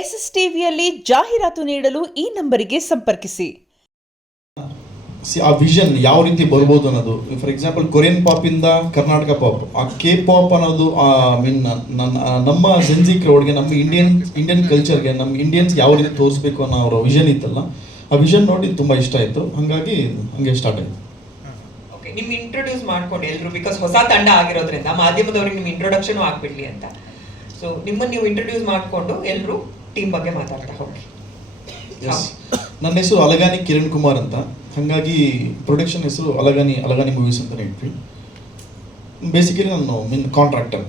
SSTVಯಲ್ಲಿ ಜಾಹೀರಾತು ನೀಡಲು ಈ ನಂಬರಿಗೆ ಸಂಪರ್ಕಿಸಿ. ಆ ವಿಷನ್ ಯಾವ ರೀತಿ ಬರ್ಬೋದು ಅನ್ನೋದು, ಫಾರ್ ಎಕ್ಸಾಂಪಲ್ ಕೊರಿಯನ್ ಪಾಪ್ ಇಂದ ಕರ್ನಾಟಕ ಪಾಪ್, ಆ ಕೆ ಪಾಪ್ ಅನ್ನೋದು ನಮ್ಮ ಜೆನ್ಜಿ ಕ್ರೌಡ್ಗೆ, ನಮ್ಮ ಇಂಡಿಯನ್ ಕಲ್ಚರ್ಗೆ, ನಮ್ಮ ಇಂಡಿಯನ್ಸ್ ಯಾವ ರೀತಿ ತೋರಿಸ್ಬೇಕು ಅನ್ನೋ ಅವರ ವಿಷನ್ ಇತ್ತಲ್ಲ, ಆ ವಿಷನ್ ನೋಡಿ ತುಂಬ ಇಷ್ಟ ಆಯಿತು. ಹಾಗಾಗಿ ಹಂಗೆ ಸ್ಟಾರ್ಟ್ ಆಯಿತು. ಓಕೆ, ನಿಮ್ ಇಂಟ್ರೊಡ್ಯೂಸ್ ಮಾಡ್ಕೊಂಡು ಎಲ್ಲರೂ, ಬಿಕಾಸ್ ಹೊಸ ತಂಡ ಆಗಿರೋದ್ರಿಂದ ಮಾಧ್ಯಮದವ್ರಿಗೆ ನಿಮ್ಮ ಇಂಟ್ರೊಡಕ್ಷನ್ ಆಗ್ಬಿಡ್ಲಿ ಅಂತ. ಸೊ ನಿಮ್ಮನ್ನು ನೀವು ಇಂಟ್ರೊಡ್ಯೂಸ್ ಮಾಡಿಕೊಂಡು ಎಲ್ಲರೂ ಟೀಮ್ ಬಗ್ಗೆ ಮಾತಾಡ್ತಾ ಹೋಗಿ. ನನ್ನ ಹೆಸರು ಅಲಗಾನಿ ಕಿರಣ್ ಕುಮಾರ್ ಅಂತ, ಹಾಗಾಗಿ ಪ್ರೊಡಕ್ಷನ್ ಹೆಸರು ಅಲಗಾನಿ ಮೂವೀಸ್ ಅಂತಲೇ ಇಟ್ವಿ. ಬೇಸಿಕಲಿ ನಾನು contractor,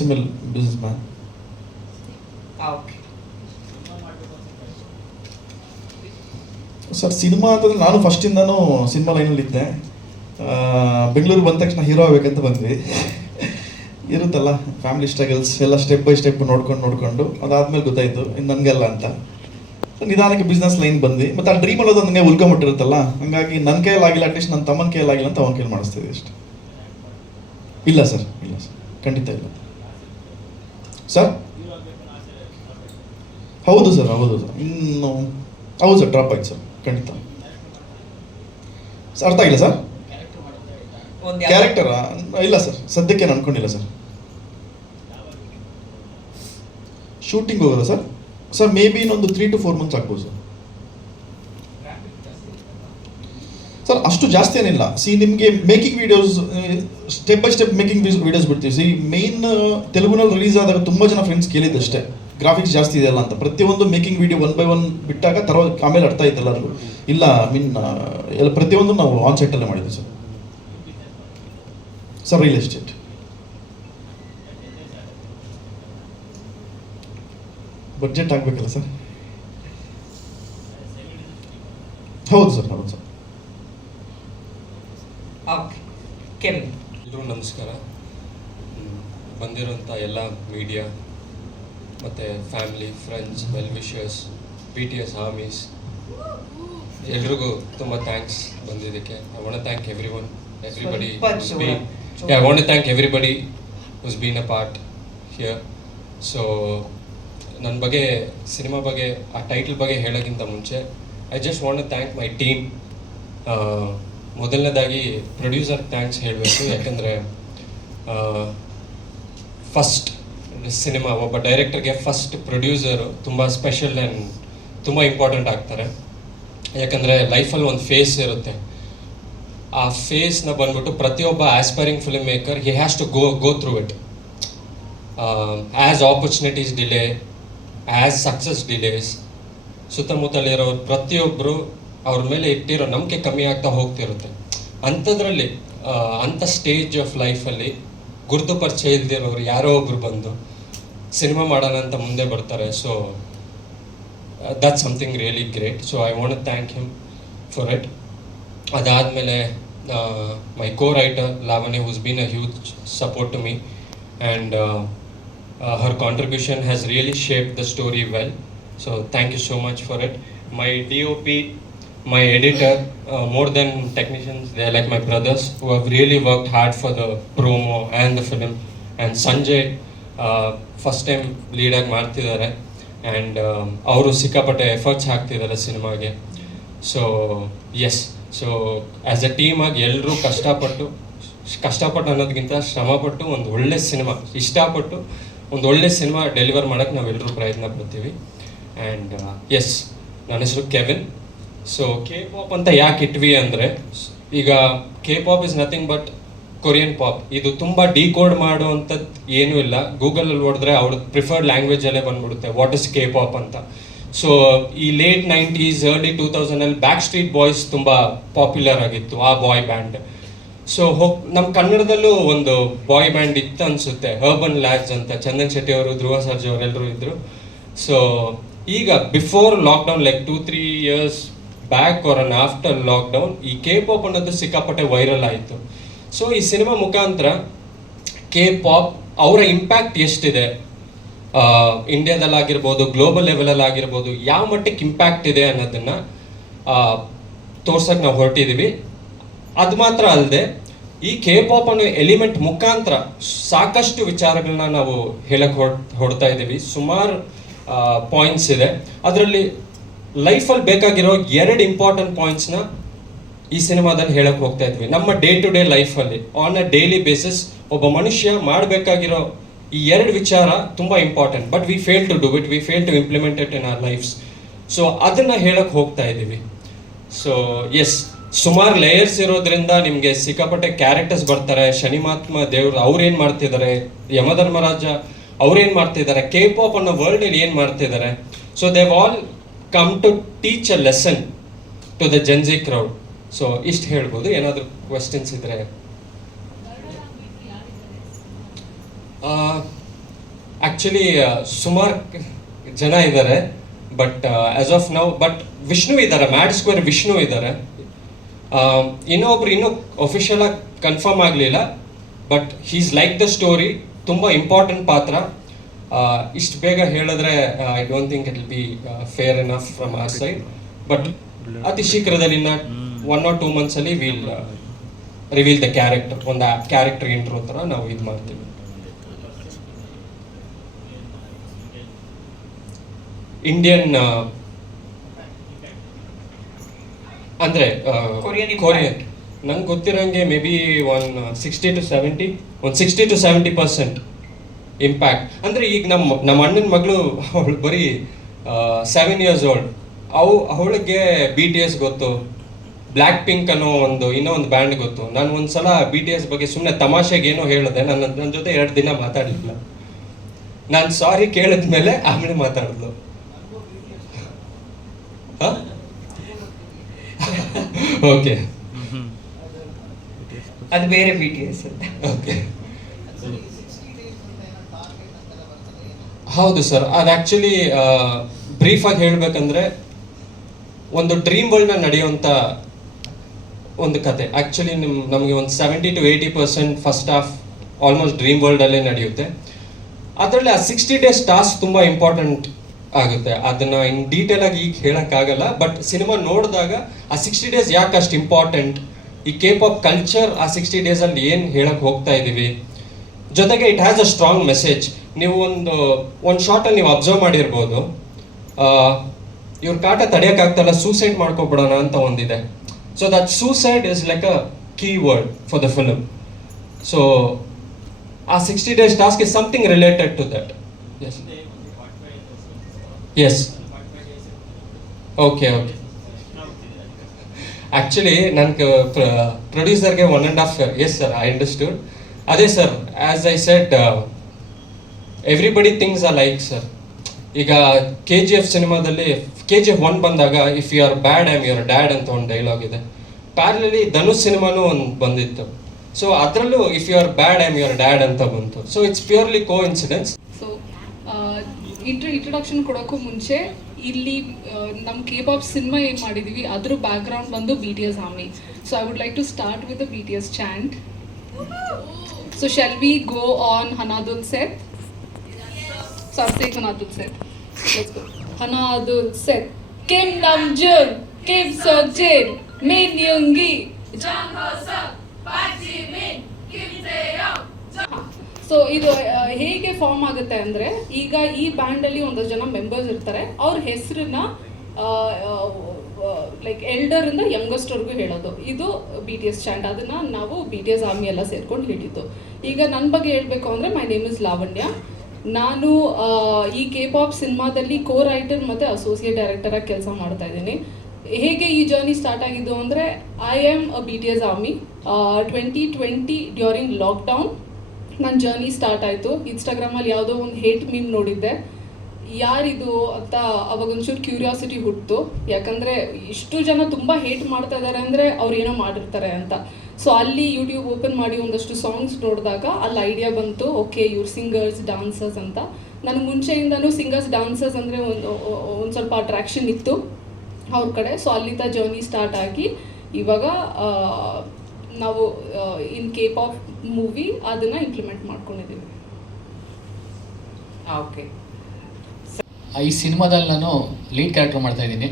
simple business man. Sir, cinema ಅಂತಂದ್ರೆ ನಾನು ಫಸ್ಟಿಂದನೂ ಸಿನಿಮಾ ಲೈನಲ್ಲಿದ್ದೆ. ಬೆಂಗಳೂರು ಬಂದ ತಕ್ಷಣ ಹೀರೋ ಆಗಬೇಕಂತ ಬಂದ್ವಿ. ಇರುತ್ತಲ್ಲ ಫ್ಯಾಮಿಲಿ ಸ್ಟ್ರಗಲ್ಸ್ ಎಲ್ಲ ಸ್ಟೆಪ್ ಬೈ ಸ್ಟೆಪ್ ನೋಡ್ಕೊಂಡು ಅದಾದ್ಮೇಲೆ ಗೊತ್ತಾಯಿತು ಇನ್ನು ನನಗೆಲ್ಲ ಅಂತ. ನಿಧಾನಕ್ಕೆ ಬಿಸ್ನೆಸ್ ಲೈನ್ ಬಂದ್ವಿ. ಮತ್ತು ಆ ಡ್ರೀಮ್ ಅನ್ನೋದು ನನಗೆ ಉಳ್ಕೊಂಬಿಟ್ಟಿರುತ್ತಲ್ಲ, ಹಂಗಾಗಿ ನನ್ನ ಕೈಯಲ್ಲಾಗಿಲ್ಲ, ಅಟ್ಲೀಸ್ಟ್ ನನ್ನ ತಮ್ಮನ ಕೈಯಲ್ಲಾಗಿಲ್ಲ ಅಂತ ಅವನ ಕೈಯಲ್ಲಿ ಮಾಡಿಸ್ತಿದ್ದೆ ಅಷ್ಟೇ. ಇಲ್ಲ ಸರ್, ಖಂಡಿತ ಇಲ್ಲ ಸರ್. ಹೌದು ಸರ್ ಹೌದು ಸರ್, ಡ್ರಾಪ್ ಆಯ್ತು ಸರ್, ಖಂಡಿತ. ಅರ್ಥ ಆಗಿಲ್ಲ ಸರ್. ಕ್ಯಾರೆಕ್ಟರಾ? ಇಲ್ಲ ಸರ್, ಸದ್ಯಕ್ಕೆ ನಾನು ಅನ್ಕೊಂಡಿಲ್ಲ ಸರ್. ಶೂಟಿಂಗ್ ಹೋಗೋದಾ ಸರ್? ಸರ್ ಮೇ ಬಿ ಇನ್ನೊಂದು 3 to 4 months ಆಗ್ಬೋದು ಸರ್. ಸರ್ ಅಷ್ಟು ಜಾಸ್ತಿ ಏನಿಲ್ಲ. ನಿಮಗೆ making videos step by step making videos ಬಿಡ್ತೀವಿ. ಮೇನ್ ತೆಲುಗುನಲ್ಲಿ ರಿಲೀಸ್ ಆದಾಗ ತುಂಬ ಜನ ಫ್ರೆಂಡ್ಸ್ ಕೇಳಿದ್ದಷ್ಟೇ, ಗ್ರಾಫಿಕ್ಸ್ ಜಾಸ್ತಿ ಇದೆಯಲ್ಲ ಅಂತ. ಪ್ರತಿಯೊಂದು ಮೇಕಿಂಗ್ ವಿಡಿಯೋ 1 by 1 ಬಿಟ್ಟಾಗ ಆಮೇಲೆ ಅರ್ಥ ಆಯ್ತು ಎಲ್ಲರಿಗೂ. ಇಲ್ಲ ಎಲ್ಲ ಪ್ರತಿಯೊಂದು ನಾವು ಆನ್ ಸೈಟಲ್ಲೇ ಮಾಡಿದ್ವಿ sir. Sir real estate. Budget ಆಗಬೇಕಲ್ಲ ಸರ್. ಹೌದು ಸರ್. ಎಲ್ಲರೂ ನಮಸ್ಕಾರ. ಬಂದಿರೋಂಥ ಎಲ್ಲ ಮೀಡಿಯಾ ಮತ್ತು family, friends, well wishers, BTS armies, ಎಲ್ರಿಗೂ ತುಂಬ ಥ್ಯಾಂಕ್ಸ್ ಬಂದಿದ್ದಕ್ಕೆ. I want to thank everybody who's been a part here. So ನನ್ನ ಬಗ್ಗೆ, ಸಿನಿಮಾ ಬಗ್ಗೆ, ಆ ಟೈಟಲ್ ಬಗ್ಗೆ ಹೇಳೋಕ್ಕಿಂತ ಮುಂಚೆ I just want to thank my team. ಮೊದಲನೇದಾಗಿ ಪ್ರೊಡ್ಯೂಸರ್ ಥ್ಯಾಂಕ್ಸ್ ಹೇಳಬೇಕು. ಯಾಕಂದರೆ ಫಸ್ಟ್ ಸಿನಿಮಾ, ಒಬ್ಬ ಡೈರೆಕ್ಟರ್ಗೆ ಫಸ್ಟ್ ಪ್ರೊಡ್ಯೂಸರು ತುಂಬ ಸ್ಪೆಷಲ್ ಆ್ಯಂಡ್ ತುಂಬ ಇಂಪಾರ್ಟೆಂಟ್ ಆಗ್ತಾರೆ. ಯಾಕಂದರೆ ಲೈಫಲ್ಲಿ ಒಂದು ಫೇಸ್ ಇರುತ್ತೆ. ಆ ಫೇಸ್ನ ಬಂದ್ಬಿಟ್ಟು ಪ್ರತಿಯೊಬ್ಬ aspiring film maker he has to go through it. As opportunities delay, as success delays, ಸುತ್ತಮುತ್ತಲಿರೋ ಪ್ರತಿಯೊಬ್ಬರು ಅವ್ರ ಮೇಲೆ ಇಟ್ಟಿರೋ ನಂಬಿಕೆ ಕಮ್ಮಿ ಆಗ್ತಾ ಹೋಗ್ತಿರುತ್ತೆ. ಅಂಥದ್ರಲ್ಲಿ ಅಂಥ ಸ್ಟೇಜ್ ಆಫ್ ಲೈಫಲ್ಲಿ ಗುರುತು ಪರಿಚಯ ಇಲ್ದಿರೋರು ಯಾರೋ ಒಬ್ರು ಬಂದು ಸಿನಿಮಾ ಮಾಡೋಣ ಅಂತ ಮುಂದೆ ಬರ್ತಾರೆ. So that's something really great. So I want to thank him for it. ಅದಾದಮೇಲೆ my co-writer Lavanya, who's been a huge support to me, and her contribution has really shaped the story well. So thank you so much for it. My DOP, my editor, more than technicians, they are like my brothers who have really worked hard for the promo and the film. And Sanjay, first time lead ಆಗಿ ಮಾಡ್ತಿದ್ದಾರೆ, and ಅವರು ಸಿಕ್ಕಾಪಟ್ಟೆ efforts ಹಾಕ್ತಿದ್ದಾರೆ ಸಿನಿಮಾಗೆ. So yes, so as a team ಆಗಿ ಎಲ್ಲರೂ ಕಷ್ಟಪಟ್ಟು ಅನ್ನೋದಕ್ಕಿಂತ ಶ್ರಮಪಟ್ಟು ಒಂದು ಒಳ್ಳೆ ಸಿನಿಮಾ, ಇಷ್ಟಪಟ್ಟು ಒಂದು ಒಳ್ಳೆ ಸಿನಿಮಾ ಡೆಲಿವರ್ ಮಾಡೋಕ್ಕೆ ನಾವೆಲ್ಲರೂ ಪ್ರಯತ್ನ ಪಡ್ತೀವಿ. ಆ್ಯಂಡ್ ಎಸ್, ನನ್ನ ಹೆಸರು ಕೆವಿನ್. ಸೊ K-pop ಅಂತ ಯಾಕೆ ಇಟ್ವಿ ಅಂದರೆ, ಈಗ K-pop is nothing but Korean pop. ಇದು ತುಂಬ ಡಿಕೋಡ್ ಮಾಡುವಂಥದ್ದು ಏನೂ ಇಲ್ಲ. ಗೂಗಲಲ್ಲಿ ಹೊಡೆದ್ರೆ ಅವ್ರ ಪ್ರಿಫರ್ಡ್ ಲ್ಯಾಂಗ್ವೇಜಲ್ಲೇ ಬಂದ್ಬಿಡುತ್ತೆ ವಾಟ್ ಇಸ್ K-pop ಅಂತ. ಸೊ ಈ late 90s early 2000 back street boys ತುಂಬ ಪಾಪ್ಯುಲರ್ ಆಗಿತ್ತು, ಆ ಬಾಯ್ ಬ್ಯಾಂಡ್. ಸೊ ನಮ್ಮ ಕನ್ನಡದಲ್ಲೂ ಒಂದು ಬಾಯ್ ಬ್ಯಾಂಡ್ ಇತ್ತು ಅನಿಸುತ್ತೆ, ಅರ್ಬನ್ ಲ್ಯಾಡ್ಸ್ ಅಂತ. ಚಂದನ್ ಶೆಟ್ಟಿ ಅವರು, ಧ್ರುವ ಸರ್ಜಾ ಅವರೆಲ್ಲರೂ ಇದ್ದರು. ಸೊ ಈಗ before lockdown, like 2-3 years back or and after lockdown, ಈ K-pop ಅನ್ನೋದು ಸಿಕ್ಕಾಪಟ್ಟೆ ವೈರಲ್ ಆಯಿತು. ಸೊ ಈ ಸಿನಿಮಾ ಮುಖಾಂತರ K-pop ಅವರ ಇಂಪ್ಯಾಕ್ಟ್ ಎಷ್ಟಿದೆ, ಇಂಡಿಯಾದಲ್ಲಾಗಿರ್ಬೋದು, ಗ್ಲೋಬಲ್ ಲೆವೆಲಲ್ಲಿ ಆಗಿರ್ಬೋದು, ಯಾವ ಮಟ್ಟಕ್ಕೆ ಇಂಪ್ಯಾಕ್ಟ್ ಇದೆ ಅನ್ನೋದನ್ನು ತೋರ್ಸಕ್ಕೆ ನಾವು ಹೊರಟಿದ್ದೀವಿ. ಅದು ಮಾತ್ರ ಅಲ್ಲದೆ ಈ K-pop ಅನ್ನೋ ಎಲಿಮೆಂಟ್ ಮುಖಾಂತರ ಸಾಕಷ್ಟು ವಿಚಾರಗಳನ್ನ ನಾವು ಹೇಳಕ್ಕೆ ಹೊಡ್ತಾ ಇದ್ದೀವಿ. ಸುಮಾರು ಪಾಯಿಂಟ್ಸ್ ಇದೆ. ಅದರಲ್ಲಿ ಲೈಫಲ್ಲಿ ಬೇಕಾಗಿರೋ 2 ಇಂಪಾರ್ಟೆಂಟ್ ಪಾಯಿಂಟ್ಸ್ನ ಈ ಸಿನಿಮಾದಲ್ಲಿ ಹೇಳಕ್ ಹೋಗ್ತಾ ಇದ್ವಿ. ನಮ್ಮ ಡೇ ಟು ಡೇ ಲೈಫಲ್ಲಿ ಆನ್ ಅ ಡೈಲಿ ಬೇಸಿಸ್ ಒಬ್ಬ ಮನುಷ್ಯ ಮಾಡಬೇಕಾಗಿರೋ ಈ 2 ವಿಚಾರ ತುಂಬ important, but we fail to do it, we fail to implement it in our lives. So ಅದನ್ನು ಹೇಳಕ್ ಹೋಗ್ತಾ ಇದ್ದೀವಿ. ಸೊ ಎಸ್, ಸುಮಾರು ಲೇಯರ್ಸ್ ಇರೋದ್ರಿಂದ ನಿಮಗೆ ಸಿಕ್ಕಾಪಟ್ಟೆ ಕ್ಯಾರೆಕ್ಟರ್ಸ್ ಬರ್ತಾರೆ. ಶನಿಮಾತ್ಮ ದೇವ್ರು ಅವ್ರೇನು ಮಾಡ್ತಿದ್ದಾರೆ, ಯಮಧರ್ಮರಾಜ ಅವ್ರೇನು ಮಾಡ್ತಿದ್ದಾರೆ, K-pop ಅನ್ನೋ ವರ್ಲ್ಡಲ್ಲಿ ಏನು ಮಾಡ್ತಿದ್ದಾರೆ. So they all come to teach a lesson to the Gen Z crowd. So ಇಷ್ಟು ಹೇಳ್ಬೋದು. ಏನಾದರೂ ಕ್ವೆಶ್ಚನ್ಸ್ ಇದ್ರೆ ಆ್ಯಕ್ಚುಲಿ ಸುಮಾರು ಜನ ಇದ್ದಾರೆ, but as of now but Vishnu ಇದ್ದಾರೆ, ಮ್ಯಾಡ್ ಸ್ಕ್ವೇರ್ ವಿಷ್ಣು ಇದ್ದಾರೆ. ಇನ್ನೂ ಅಫಿಷಿಯಲ್ ಆಗಿ ಕನ್ಫರ್ಮ್ ಆಗಲಿಲ್ಲ, but he's like the story, ತುಂಬ ಇಂಪಾರ್ಟೆಂಟ್ ಪಾತ್ರ. ಇಷ್ಟು ಬೇಗ ಹೇಳಿದ್ರೆ I don't think it will be fair enough from our side, but ಅತಿ ಶೀಘ್ರದಲ್ಲಿ 1 or 2 months will reveal the character. ಒಂದು ಕ್ಯಾರೆಕ್ಟರ್ ಇಂಟ್ರೋ ಥರ ನಾವು ಇದು ಮಾಡ್ತೀವಿ. ಇಂಡಿಯನ್ ಅಂದರೆ ಕೊರಿಯನ್ ನಂಗೆ ಗೊತ್ತಿರೋಂಗೆ ಮೇ ಬಿ 60 to 70% ಇಂಪ್ಯಾಕ್ಟ್. ಅಂದರೆ ಈಗ ನಮ್ಮ ಅಣ್ಣನ ಮಗಳು, ಅವಳು ಬರೀ 7 years old. ಅವಳಿಗೆ BTS ಗೊತ್ತು, ಬ್ಲ್ಯಾಕ್ ಪಿಂಕ್ ಅನ್ನೋ ಇನ್ನೂ ಒಂದು ಬ್ಯಾಂಡ್ ಗೊತ್ತು. ನಾನು ಒಂದ್ಸಲ BTS ಬಗ್ಗೆ ಸುಮ್ಮನೆ ತಮಾಷೆಗೆ ಏನೋ ಹೇಳಿದೆ, ನನ್ನ ಜೊತೆ 2 ದಿನ ಮಾತಾಡಲಿಲ್ಲ. ನಾನು ಸಾರಿ ಕೇಳಿದ್ಮೇಲೆ ಆಮೇಲೆ ಮಾತಾಡಿದ್ಲು. ಓಕೆ, ಅದು ಬೇರೆ BTS ಅಂತ. ಓಕೆ, ಹೌದು ಸರ್. ಅದು ಆ್ಯಕ್ಚುಲಿ ಬ್ರೀಫಾಗಿ ಹೇಳಬೇಕಂದ್ರೆ ಒಂದು ಡ್ರೀಮ್ ವರ್ಲ್ಡ್ನ ನಡೆಯುವಂಥ ಒಂದು ಕತೆ. ಆ್ಯಕ್ಚುಲಿ ನಮಗೆ ಒಂದು 70 to 80% first half almost dream ವರ್ಲ್ಡಲ್ಲೇ ನಡೆಯುತ್ತೆ. ಅದರಲ್ಲಿ ಆ 60 days ಟಾಸ್ಕ್ ತುಂಬ ಇಂಪಾರ್ಟೆಂಟ್ ಆಗುತ್ತೆ. ಅದನ್ನು ಇನ್ ಡೀಟೇಲ್ ಆಗಿ ಈಗ ಹೇಳೋಕ್ಕಾಗಲ್ಲ, ಬಟ್ ಸಿನಿಮಾ ನೋಡಿದಾಗ ಆ 60 days ಯಾಕೆ ಅಷ್ಟು ಇಂಪಾರ್ಟೆಂಟ್, ಈ K-pop ಕಲ್ಚರ್ ಆ 60 days ಏನು ಹೇಳಕ್ಕೆ ಹೋಗ್ತಾ ಇದ್ದೀವಿ, ಜೊತೆಗೆ it has a strong message. ನೀವು ಒಂದು ಶಾರ್ಟಲ್ಲಿ ನೀವು ಅಬ್ಸರ್ವ್ ಮಾಡಿರ್ಬೋದು, ಇವ್ರ ಕಾಟ ತಡೆಯೋಕ್ಕಾಗ್ತಲ್ಲ, ಸೂಸೈಡ್ ಮಾಡ್ಕೊಬಿಡೋಣ ಅಂತ ಒಂದಿದೆ. So that suicide is like a key word for the film. So ಆ 60 days task is something related to that. Yes yes okay okay. Actually ನನ್ನ ಪ್ರೊಡ್ಯೂಸರ್ಗೆ 1.5 years. Yes sir, I understood. ಅದೇ sir, as I said, everybody things are like sir. ಈಗ KGF ಸಿನಿಮಾದಲ್ಲಿ KGF 1 ಬಂದಾಗ, if you are bad I am your dad ಅಂತ ಒಂದು dialogue ಇದೆ. ಪ್ಯಾರಲಲ್ಲಿ ಧನುಷ್ ಸಿನಿಮಾನು ಒಂದು ಬಂದಿತ್ತು. ಸೊ ಅದರಲ್ಲೂ if you are bad I am your dad ಅಂತ ಬಂತು. So it's purely coincidence. So introduction ಕೊಡೋಕ್ಕೂ ಮುಂಚೆ ಇಲ್ಲಿ ನಮ್ಮ K-pop ಸಿನಿಮಾ ಏನು ಮಾಡಿದ್ದೀವಿ ಅದ್ರ ಬ್ಯಾಕ್ಗ್ರೌಂಡ್ ಬಂದು BTS army. So I would like to start with the BTS chant. So shall we go on ಹನಾದುಲ್ ಸೆತ್? ಸೊ I'll say ಹನಾದುಲ್ ಸೆತ್. Let's go. ಹನಾದುಲ್ ಸೆತ್. Kim Namjoon, Kim Seokjin, Min Yoongi, Jang Ho-seok, Park Ji-min, Kim Tae-yeon. So ಇದು ಹೇಗೆ form ಆಗುತ್ತೆ ಅಂದರೆ, ಈಗ ಈ ಬ್ಯಾಂಡಲ್ಲಿ ಒಂದಷ್ಟು ಜನ ಮೆಂಬರ್ಸ್ ಇರ್ತಾರೆ, ಅವ್ರ ಹೆಸರನ್ನ ಲೈಕ್ ಎಲ್ಡರಿಂದ ಯಂಗೆಸ್ಟ್ವರೆಗೂ ಹೇಳೋದು. ಇದು BTS ಚಾಂಟ್. ಅದನ್ನು ನಾವು BTS ಆರ್ಮಿ ಎಲ್ಲ ಸೇರ್ಕೊಂಡು ಹೇಳಿದ್ದು. ಈಗ ನನ್ನ ಬಗ್ಗೆ ಹೇಳಬೇಕು ಅಂದರೆ, ಮೈ ನೇಮ್ ಇಸ್ ಲಾವಣ್ಯ. ನಾನು ಈ K-pop ಸಿನಿಮಾದಲ್ಲಿ ಕೋ ರೈಟರ್ ಮತ್ತು ಅಸೋಸಿಯೇಟ್ ಡೈರೆಕ್ಟರಾಗಿ ಕೆಲಸ ಮಾಡ್ತಾ ಇದ್ದೀನಿ. ಹೇಗೆ ಈ ಜರ್ನಿ ಸ್ಟಾರ್ಟ್ ಆಗಿದ್ದು ಅಂದರೆ, I am a BTS army. 2020 during lockdown ನನ್ನ ಜರ್ನಿ ಸ್ಟಾರ್ಟ್ ಆಯಿತು. ಇನ್ಸ್ಟಾಗ್ರಾಮಲ್ಲಿ ಯಾವುದೋ ಒಂದು ಹೇಟ್ ಮೀಮ್ ನೋಡಿದ್ದೆ, ಯಾರಿದು ಅಂತ ಅವಾಗ ಒಂಚೂರು ಕ್ಯೂರಿಯಾಸಿಟಿ ಹುಟ್ಟಿತು. ಯಾಕಂದರೆ ಇಷ್ಟು ಜನ ತುಂಬ ಹೇಟ್ ಮಾಡ್ತಾ ಇದ್ದಾರೆ ಅಂದರೆ ಅವ್ರು ಏನೋ ಮಾಡಿರ್ತಾರೆ ಅಂತ. ಸೊ ಅಲ್ಲಿ ಯೂಟ್ಯೂಬ್ ಓಪನ್ ಮಾಡಿ ಒಂದಷ್ಟು ಸಾಂಗ್ಸ್ ನೋಡಿದಾಗ ಅಲ್ಲಿ ಐಡಿಯಾ ಬಂತು, ಓಕೆ ಇವ್ರು ಸಿಂಗರ್ಸ್ ಡಾನ್ಸರ್ಸ್ ಅಂತ. ನನಗೆ ಮುಂಚೆಯಿಂದನೂ ಸಿಂಗರ್ಸ್ ಡಾನ್ಸರ್ಸ್ ಅಂದರೆ ಒಂದು ಸ್ವಲ್ಪ ಅಟ್ರಾಕ್ಷನ್ ಇತ್ತು ಅವ್ರ ಕಡೆ. ಸೊ ಅಲ್ಲಿಂದ ಜರ್ನಿ ಸ್ಟಾರ್ಟ್ ಆಗಿ ಇವಾಗ ನಾವು ಇನ್ K-pop ಮೂವಿ ಅದನ್ನು ಇಂಪ್ಲಿಮೆಂಟ್ ಮಾಡ್ಕೊಂಡಿದ್ದೀವಿ. ಓಕೆ, ಈ ಸಿನಿಮಾದಲ್ಲಿ ನಾನು ಲೀಡ್ ಕ್ಯಾರೆಕ್ಟರ್ ಮಾಡ್ತಾ ಇದ್ದೀನಿ.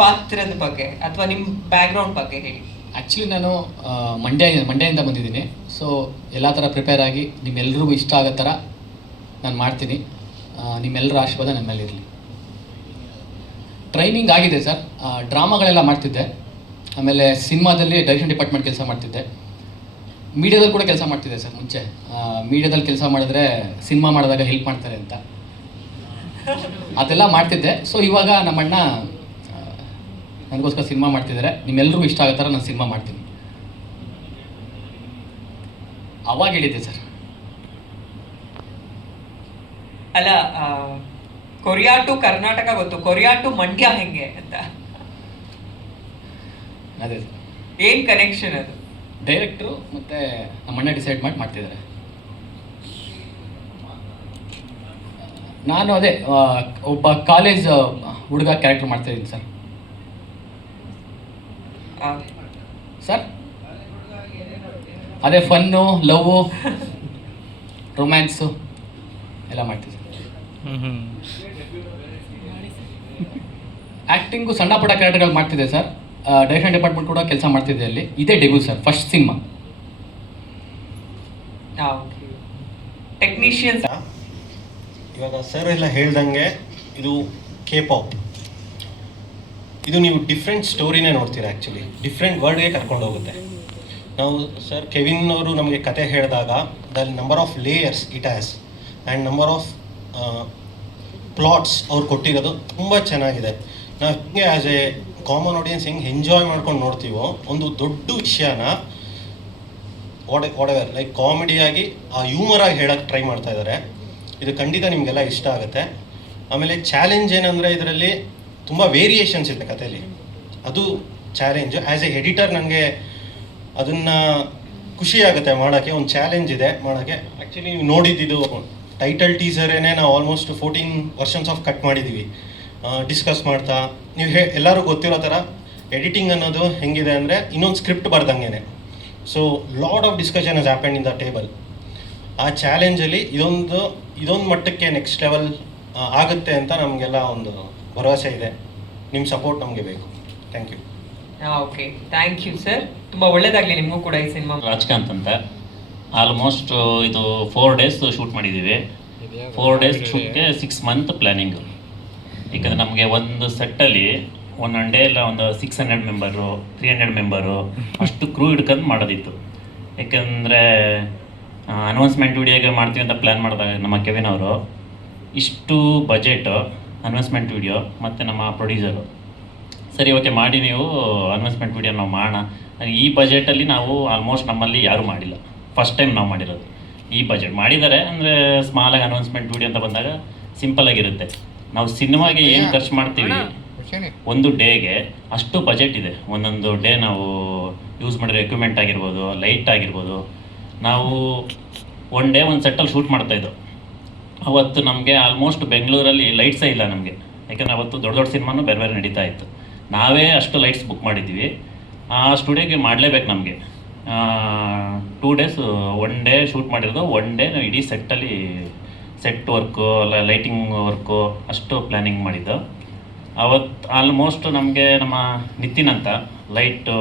ಪಾತ್ರದ ಬಗ್ಗೆ ಅಥವಾ ನಿಮ್ಮ ಬ್ಯಾಕ್ಗ್ರೌಂಡ್ ಬಗ್ಗೆ ಹೇಳಿ. ಆ್ಯಕ್ಚುಲಿ ನಾನು ಮಂಡ್ಯದಿಂದ ಬಂದಿದ್ದೀನಿ. ಸೊ ಎಲ್ಲ ಥರ ಪ್ರಿಪೇರ್ ಆಗಿ ನಿಮ್ಮೆಲ್ರಿಗೂ ಇಷ್ಟ ಆಗೋ ಥರ ನಾನು ಮಾಡ್ತೀನಿ. ನಿಮ್ಮೆಲ್ಲರ ಆಶೀರ್ವಾದ ನನ್ನ ಮೇಲೆ ಇರಲಿ. ಟ್ರೈನಿಂಗ್ ಆಗಿದೆ ಸರ್. ಡ್ರಾಮಾಗಳೆಲ್ಲ ಮಾಡ್ತಿದ್ದೆ, ಆಮೇಲೆ ಸಿನಿಮಾದಲ್ಲಿ ಡೈರೆಕ್ಷನ್ ಡಿಪಾರ್ಟ್ಮೆಂಟ್ ಕೆಲಸ ಮಾಡ್ತಿದ್ದೆ, ಮೀಡಿಯಾದಲ್ಲಿ ಕೂಡ ಕೆಲಸ ಮಾಡ್ತಿದ್ದೆ ಸರ್. ಮುಂಚೆ ಮೀಡಿಯಾದಲ್ಲಿ ಕೆಲಸ ಮಾಡಿದ್ರೆ ಸಿನಿಮಾ ಮಾಡಿದಾಗ ಹೆಲ್ಪ್ ಮಾಡ್ತಾರೆ ಅಂತ ಅದೆಲ್ಲ ಮಾಡ್ತಿದ್ದೆ. ಸೊ ಇವಾಗ ನಮ್ಮಣ್ಣ ನನಗೋಸ್ಕರ ಸಿನಿಮಾ ಮಾಡ್ತಿದ್ದಾರೆ. ನಿಮ್ಮೆಲ್ಲರಿಗೂ ಇಷ್ಟ ಆಗೋ ಥರ ನಾನು ಸಿನಿಮಾ ಮಾಡ್ತೀನಿ. ಅವಾಗ ಹೇಳಿದ್ದೆ ಸರ್. ಅಲ್ಲ, ಕೊರಿಯಾ ಟು ಕರ್ನಾಟಕ ಗೊತ್ತು, ಕೊರಿಯಾ ಟು ಮಂಡ್ಯ ಹೆಂಗೆ ಅಂತ ಅದೇ ಏನ್ ಕನೆಕ್ಷನ್ ಅದು? ಡೈರೆಕ್ಟ್ರು ಮತ್ತು ನಮ್ಮಣ್ಣ ಡಿಸೈಡ್ ಮಾಡ್ತಿದ್ದಾರೆ. ನಾನು ಅದೇ ಒಬ್ಬ ಕಾಲೇಜ್ ಹುಡುಗ ಕ್ಯಾರೆಕ್ಟರ್ ಮಾಡ್ತಾಯಿದ್ದೀನಿ ಸರ್. ಸರ್ ಅದೇ ಫನ್ನು, ಲವ್ವು, ರೊಮ್ಯಾನ್ಸು ಎಲ್ಲ ಮಾಡ್ತೀವಿ. ಆ್ಯಕ್ಟಿಂಗು ಸಣ್ಣ ಪುಟ್ಟ ಕ್ಯಾರೆಕ್ಟರ್ಗಳು ಮಾಡ್ತಿದ್ದೆ ಸರ್. ಡೈರೆಕ್ಷನ್ ಡಿಪಾರ್ಟ್ಮೆಂಟ್ ಕೂಡ ಕೆಲಸ ಮಾಡ್ತಿದ್ದೆ ಅಲ್ಲಿ. ಇದೇ debut sir, first cinema. Technicians ಇವಾಗ ಸರ್ ಎಲ್ಲ ಹೇಳ್ದಂಗೆ ಇದು K-pop. ಇದು ನೀವು ಡಿಫ್ರೆಂಟ್ ಸ್ಟೋರಿನೇ ನೋಡ್ತೀರಾ. ಆ್ಯಕ್ಚುಲಿ ಡಿಫ್ರೆಂಟ್ ವರ್ಡ್ಗೆ ಕರ್ಕೊಂಡು ಹೋಗುತ್ತೆ. ನಾವು ಸರ್ ಕೆವಿನ್ ಅವರು ನಮಗೆ ಕತೆ ಹೇಳಿದಾಗ the number of layers it has and number of plots ಅವ್ರು ಕೊಟ್ಟಿರೋದು ತುಂಬ ಚೆನ್ನಾಗಿದೆ. ನಾವು ಹಿಂಗೆ ಆ್ಯಸ್ ಎ ಕಾಮನ್ ಆಡಿಯನ್ಸ್ ಹೆಂಗೆ ಎಂಜಾಯ್ ಮಾಡ್ಕೊಂಡು ನೋಡ್ತೀವೋ, ಒಂದು ದೊಡ್ಡ ವಿಷಯನ ವಾಟ್ ಎವರ್ ಲೈಕ್ ಕಾಮಿಡಿಯಾಗಿ ಹ್ಯೂಮರಾಗಿ ಹೇಳೋಕ್ಕೆ ಟ್ರೈ ಮಾಡ್ತಾ ಇದ್ದಾರೆ. ಇದು ಖಂಡಿತ ನಿಮಗೆಲ್ಲ ಇಷ್ಟ ಆಗುತ್ತೆ. ಆಮೇಲೆ ಚಾಲೆಂಜ್ ಏನಂದರೆ ಇದರಲ್ಲಿ ತುಂಬ ವೇರಿಯೇಷನ್ಸ್ ಇದೆ ಕಥೆಯಲ್ಲಿ, ಅದು ಚಾಲೆಂಜು. ಆ್ಯಸ್ ಎ ಎಡಿಟರ್ ನನಗೆ ಅದನ್ನು ಖುಷಿ ಆಗುತ್ತೆ ಮಾಡೋಕ್ಕೆ. ಒಂದು ಚಾಲೆಂಜ್ ಇದೆ ಮಾಡೋಕ್ಕೆ. ಆ್ಯಕ್ಚುಲಿ ನೀವು ನೋಡಿದ್ದು ಟೈಟಲ್ ಟೀಸರೇನೆ ನಾವು ಆಲ್ಮೋಸ್ಟ್ 14 ವರ್ಷನ್ಸ್ ಆಫ್ ಕಟ್ ಮಾಡಿದ್ದೀವಿ ಡಿಸ್ಕಸ್ ಮಾಡ್ತಾ. ನೀವು ಎಲ್ಲರೂ ಗೊತ್ತಿರೋ ಥರ ಎಡಿಟಿಂಗ್ ಅನ್ನೋದು ಹೆಂಗಿದೆ ಅಂದರೆ ಇನ್ನೊಂದು ಸ್ಕ್ರಿಪ್ಟ್ ಬರ್ದಂಗೆ. So lot of discussion has happened in the table. ಆ ಚಾಲೆಂಜಲ್ಲಿ ಇದೊಂದು ಮಟ್ಟಕ್ಕೆ ನೆಕ್ಸ್ಟ್ ಲೆವೆಲ್ ಆಗುತ್ತೆ ಅಂತ ನಮಗೆಲ್ಲ ಒಂದು ಭರವಸೆ ಇದೆ. ನಿಮ್ಮ ಸಪೋರ್ಟ್ ನಮಗೆ ಬೇಕು. Thank you. Okay, thank you sir. ತುಂಬ ಒಳ್ಳೇದಾಗಲಿ ನಿಮಗೂ ಕೂಡ ಈ ಸಿನಿಮಾ. ರಾಜ್ಕಾಂತ್ ಅಂತ. ಆಲ್ಮೋಸ್ಟ್ ಇದು 4 ಡೇಸ್ ಶೂಟ್ ಮಾಡಿದ್ದೀವಿ. 4 ಡೇಸ್ ಶೂಟ್ಗೆ 6 ಮಂತ್ ಪ್ಲ್ಯಾನಿಂಗು. ಏಕೆಂದರೆ ನಮಗೆ ಒಂದು ಸೆಟ್ಟಲ್ಲಿ ಒಂದೊಂದು ಡೇ ಎಲ್ಲ ಒಂದು 600 ಮೆಂಬರು 300 ಮೆಂಬರು ಅಷ್ಟು ಕ್ರೂ ಹಿಡ್ಕೊಂಡು ಮಾಡೋದಿತ್ತು. ಏಕೆಂದರೆ ಅನೌನ್ಸ್ಮೆಂಟ್ ವಿಡಿಯೋಗೆ ಮಾಡ್ತೀವಿ ಅಂತ ಪ್ಲ್ಯಾನ್ ಮಾಡಿದಾಗ ನಮ್ಮ ಕೆವಿನ್ ಅವರು ಇಷ್ಟು ಬಜೆಟು ಅನೌನ್ಸ್ಮೆಂಟ್ ವಿಡಿಯೋ ಮತ್ತು ನಮ್ಮ ಪ್ರೊಡ್ಯೂಸರು ಸರಿ ಓಕೆ ಮಾಡಿ ನೀವು ಅನೌನ್ಸ್ಮೆಂಟ್ ವಿಡಿಯೋ ನಾವು ಮಾಡೋಣ. ಈ ಬಜೆಟಲ್ಲಿ ನಾವು ಆಲ್ಮೋಸ್ಟ್ ನಮ್ಮಲ್ಲಿ ಯಾರೂ ಮಾಡಿಲ್ಲ, ಫಸ್ಟ್ ಟೈಮ್ ನಾವು ಮಾಡಿರೋದು. ಈ ಬಜೆಟ್ ಮಾಡಿದ್ದಾರೆ ಅಂದರೆ ಸ್ಮಾಲಾಗಿ ಅನೌನ್ಸ್ಮೆಂಟ್ ವಿಡಿಯೋ ಅಂತ ಬಂದಾಗ ಸಿಂಪಲಾಗಿರುತ್ತೆ. ನಾವು ಸಿನಿಮಾಗೆ ಏನು ಖರ್ಚು ಮಾಡ್ತೀವಿ ಒಂದು ಡೇಗೆ ಅಷ್ಟು ಬಜೆಟ್ ಇದೆ. ಒಂದೊಂದು ಡೇ ನಾವು ಯೂಸ್ ಮಾಡಿರೋ ಎಕ್ವಿಪ್ಮೆಂಟ್ ಆಗಿರ್ಬೋದು, ಲೈಟ್ ಆಗಿರ್ಬೋದು. ನಾವು ಒನ್ ಡೇ ಒಂದು ಸೆಟ್ಟಲ್ಲಿ ಶೂಟ್ ಮಾಡ್ತಾಯಿದ್ದು. ಅವತ್ತು ನಮಗೆ ಆಲ್ಮೋಸ್ಟ್ ಬೆಂಗಳೂರಲ್ಲಿ ಲೈಟ್ಸೇ ಇಲ್ಲ ನಮಗೆ. ಯಾಕೆಂದರೆ ಅವತ್ತು ದೊಡ್ಡ ದೊಡ್ಡ ಸಿನಿಮಾನು ಬೇರೆ ಬೇರೆ ನಡೀತಾ ಇತ್ತು. ನಾವೇ ಅಷ್ಟು ಲೈಟ್ಸ್ ಬುಕ್ ಮಾಡಿದ್ದೀವಿ. ಆ ಸ್ಟುಡಿಯೋಗೆ ಮಾಡಲೇಬೇಕು ನಮಗೆ. 2 ಡೇಸ್ ಒನ್ ಡೇ ಶೂಟ್ ಮಾಡಿರೋದು. ಒನ್ ಡೇ ಇಡೀ ಸೆಟ್ಟಲ್ಲಿ ಸೆಟ್ ವರ್ಕು ಲೈಟಿಂಗ್ ವರ್ಕು ಅಷ್ಟು ಪ್ಲ್ಯಾನಿಂಗ್ ಮಾಡಿದ್ದು. ಅವತ್ತು ಆಲ್ಮೋಸ್ಟ್ ನಮಗೆ ನಮ್ಮ ನಿತಿನ್ ಅಂತ light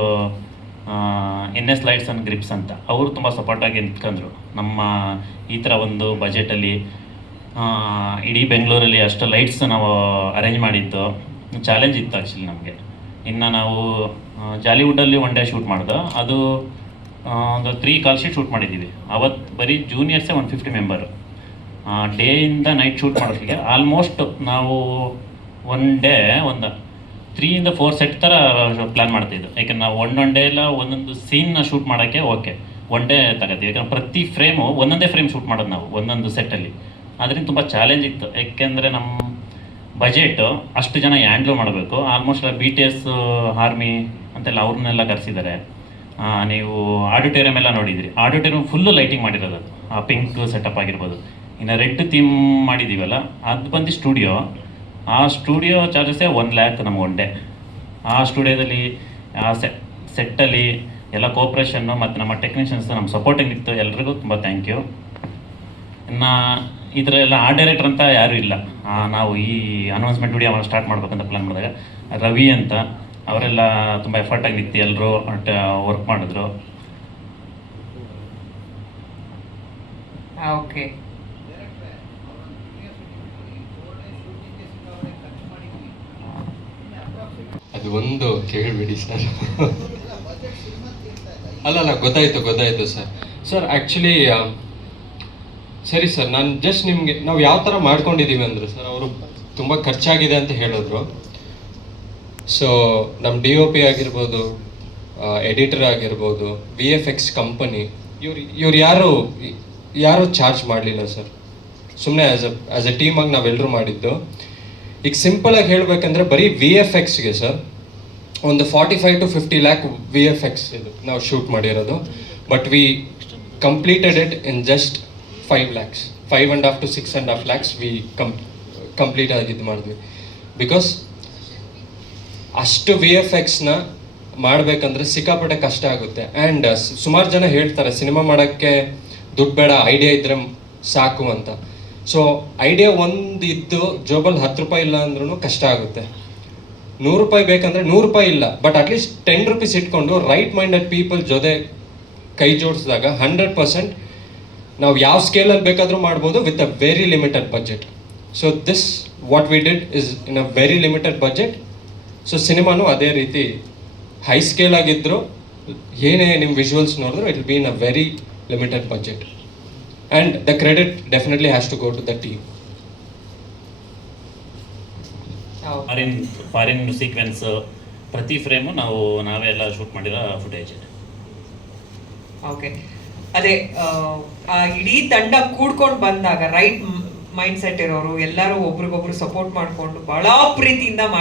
NS lights and grips ಅಂತ ಅವರು ತುಂಬ ಸಪೋರ್ಟಾಗಿ ನಿಂತ್ಕೊಂಡ್ರು. ನಮ್ಮ ಈ ಥರ ಒಂದು ಬಜೆಟಲ್ಲಿ ಇಡೀ ಬೆಂಗಳೂರಲ್ಲಿ ಅಷ್ಟು ಲೈಟ್ಸ್ ನಾವು ಅರೇಂಜ್ ಮಾಡಿದ್ದು ಚಾಲೆಂಜ್ ಇತ್ತು ಆ್ಯಕ್ಚುಲಿ ನಮಗೆ. ಇನ್ನು ನಾವು ಜಾಲಿವುಡ್ಡಲ್ಲಿ ಒನ್ ಡೇ ಶೂಟ್ ಮಾಡ್ದು. ಅದು ಒಂದು 3 ಕಾಲ್ ಶೀಟ್ ಶೂಟ್ ಮಾಡಿದ್ದೀವಿ. ಅವತ್ತು ಬರೀ ಜೂನಿಯರ್ಸೇ 150 ಮೆಂಬರು. ಡೇಯಿಂದ ನೈಟ್ ಶೂಟ್ ಮಾಡೋದಕ್ಕೆ ಆಲ್ಮೋಸ್ಟ್ ನಾವು ಒನ್ ಡೇ ಒಂದು 3 ಇಂದ 4 ಸೆಟ್ ಥರ ಪ್ಲ್ಯಾನ್ ಮಾಡ್ತಿದ್ದು. ಯಾಕೆಂದ್ರೆ ನಾವು ಒನ್ ಡೇ ಎಲ್ಲ ಒಂದೊಂದು ಸೀನ್ನ ಶೂಟ್ ಮಾಡೋಕ್ಕೆ ಓಕೆ ಒನ್ ಡೇ ತಗೋತೀವಿ. ಯಾಕಂದ್ರೆ ಪ್ರತಿ ಫ್ರೇಮು ಒಂದೊಂದೇ ಫ್ರೇಮ್ ಶೂಟ್ ಮಾಡೋದು ನಾವು ಒಂದೊಂದು ಸೆಟ್ಟಲ್ಲಿ. ಅದರಿಂದ ತುಂಬ ಚಾಲೆಂಜ್ ಇತ್ತು. ಯಾಕೆಂದರೆ ನಮ್ಮ ಬಜೆಟು ಅಷ್ಟು ಜನ ಹ್ಯಾಂಡ್ಲ್ ಮಾಡಬೇಕು. ಆಲ್ಮೋಸ್ಟ್ BTS ಆರ್ಮಿ ಅಂತೆಲ್ಲ ಅವ್ರನ್ನೆಲ್ಲ ಕರೆಸಿದ್ದಾರೆ. ನೀವು ಆಡಿಟೋರಿಯಮ್ ಎಲ್ಲ ನೋಡಿದ್ರಿ. ಆಡಿಟೋರಿಯಮ್ ಫುಲ್ಲು ಲೈಟಿಂಗ್ ಮಾಡಿರೋದು. ಆ ಪಿಂಕ್ ಸೆಟಪ್ ಆಗಿರ್ಬೋದು. ಇನ್ನು ರೆಡ್ ಥೀಮ್ ಮಾಡಿದ್ದೀವಲ್ಲ ಅದು ಬಂದು ಸ್ಟುಡಿಯೋ. ಆ ಸ್ಟುಡಿಯೋ ಚಾರ್ಜಸ್ಸೇ 1 ಲ್ಯಾಕ್ ನಮ್ಗೆ ಒನ್ ಡೇ. ಆ ಸ್ಟುಡಿಯೋದಲ್ಲಿ ಆ ಸೆಟ್ಟಲ್ಲಿ ಎಲ್ಲ ಕೋಪ್ರೇಷನ್ನು ಮತ್ತು ನಮ್ಮ ಟೆಕ್ನಿಷಿಯನ್ಸ್ ನಮ್ಮ ಸಪೋರ್ಟಿಂಗ್ ಇತ್ತು. ಎಲ್ರಿಗೂ ತುಂಬ ಥ್ಯಾಂಕ್ ಯು. ಇನ್ನು ಇದರೆಲ್ಲ ಆರ್ಟ್ ಡೈರೆಕ್ಟರ್ ಅಂತ ಯಾರೂ ಇಲ್ಲ. ನಾವು ಈ ಅನೌನ್ಸ್ಮೆಂಟ್ ವಿಡಿಯೋ ಸ್ಟಾರ್ಟ್ ಮಾಡ್ಬೇಕಂತ ಪ್ಲ್ಯಾನ್ ಮಾಡಿದಾಗ ರವಿ ಅಂತ ಅವರೆಲ್ಲ ತುಂಬ ಎಫರ್ಟಾಗಿ ನಿಂತು ಎಲ್ಲರೂ ವರ್ಕ್ ಮಾಡಿದ್ರು. ಓಕೆ, ಒಂದು ಕೇಳಿಬಿಡಿ ಸರ್. ಅಲ್ಲಲ್ಲ ಗೊತ್ತಾಯ್ತು ಸರ್ ಆ್ಯಕ್ಚುಲಿ ಸರಿ ಸರ್, ನಾನು ಜಸ್ಟ್ ನಿಮಗೆ ನಾವು ಯಾವ ಥರ ಮಾಡ್ಕೊಂಡಿದ್ದೀವಿ ಅಂದರೆ ಸರ್, ಅವರು ತುಂಬ ಖರ್ಚಾಗಿದೆ ಅಂತ ಹೇಳಿದ್ರು. ಸೊ ನಮ್ಮ DOP ಆಗಿರ್ಬೋದು, ಎಡಿಟರ್ ಆಗಿರ್ಬೋದು, VFX ಕಂಪನಿ, ಇವ್ರು ಯಾರು ಚಾರ್ಜ್ ಮಾಡಲಿಲ್ಲ ಸರ್. ಸುಮ್ಮನೆ ಆ್ಯಸ್ ಎ ಟೀಮಾಗಿ ನಾವೆಲ್ಲರೂ ಮಾಡಿದ್ದು. ಈಗ ಸಿಂಪಲಾಗಿ ಹೇಳಬೇಕಂದ್ರೆ ಬರೀ VFXಗೆ ಸರ್ ಒಂದು 45 to 50 lakh VFX ಇದು ನಾವು ಶೂಟ್ ಮಾಡಿರೋದು. But we completed it in just 5 lakhs, 5.5 to 6.5 lakhs V complete ಆಗಿ ಇದು ಮಾಡಿದ್ವಿ. ಬಿಕಾಸ್ ಅಷ್ಟು VFXನ ಮಾಡಬೇಕಂದ್ರೆ ಸಿಕ್ಕಾಪಟ್ಟೆ ಕಷ್ಟ ಆಗುತ್ತೆ. ಆ್ಯಂಡ್ ಸುಮಾರು ಜನ ಹೇಳ್ತಾರೆ ಸಿನಿಮಾ ಮಾಡೋಕ್ಕೆ ದುಡ್ಡು ಬೇಡ, ಐಡಿಯಾ ಇದ್ದರೆ ಸಾಕು ಅಂತ. ಸೊ ಐಡಿಯಾ ಒಂದು ಇದ್ದು ಜೋಬಲ್ಲಿ 10 ರೂಪಾಯಿ ಇಲ್ಲ ಅಂದ್ರೂ ಕಷ್ಟ ಆಗುತ್ತೆ. 100 ರೂಪಾಯಿ ಬೇಕಂದ್ರೆ 100 ರೂಪಾಯಿ ಇಲ್ಲ, ಬಟ್ ಅಟ್ಲೀಸ್ಟ್ 10 rupees ಇಟ್ಕೊಂಡು ರೈಟ್ ಮೈಂಡೆಡ್ ಪೀಪಲ್ ಜೊತೆ ಕೈ ಜೋಡಿಸಿದಾಗ 100% ನಾವು ಯಾವ ಸ್ಕೇಲಲ್ಲಿ ಬೇಕಾದರೂ ಮಾಡ್ಬೋದು with a very limited budget. So this what we did is in a very limited budget. So ಸಿನಿಮಾನು ಅದೇ ರೀತಿ ಹೈ ಸ್ಕೇಲ್ ಆಗಿದ್ರು, ಏನೇ ನಿಮ್ಮ ವಿಜುವಲ್ಸ್ ನೋಡಿದ್ರು it will be in a very limited budget. And the credit definitely has to go to the team. Foreign sequence ಪ್ರತಿ frame ನಾವೇ ಎಲ್ಲ ಶೂಟ್ ಮಾಡಿರೋ ಫುಟೇಜ್. ಓಕೆ, ಅದೇ ಆ ಇಡೀ ತಂಡ ಕೂಡ್ಕೊಂಡು ಬಂದಾಗ ರೈಟ್ ಮೈಂಡ್ ಸೆಟ್ ಇರೋರು ಎಲ್ಲರೂ ಒಬ್ರಿಗೊಬ್ರು ಸಪೋರ್ಟ್ ಮಾಡಿಕೊಂಡು ಬಹಳ ಪ್ರೀತಿಯಿಂದ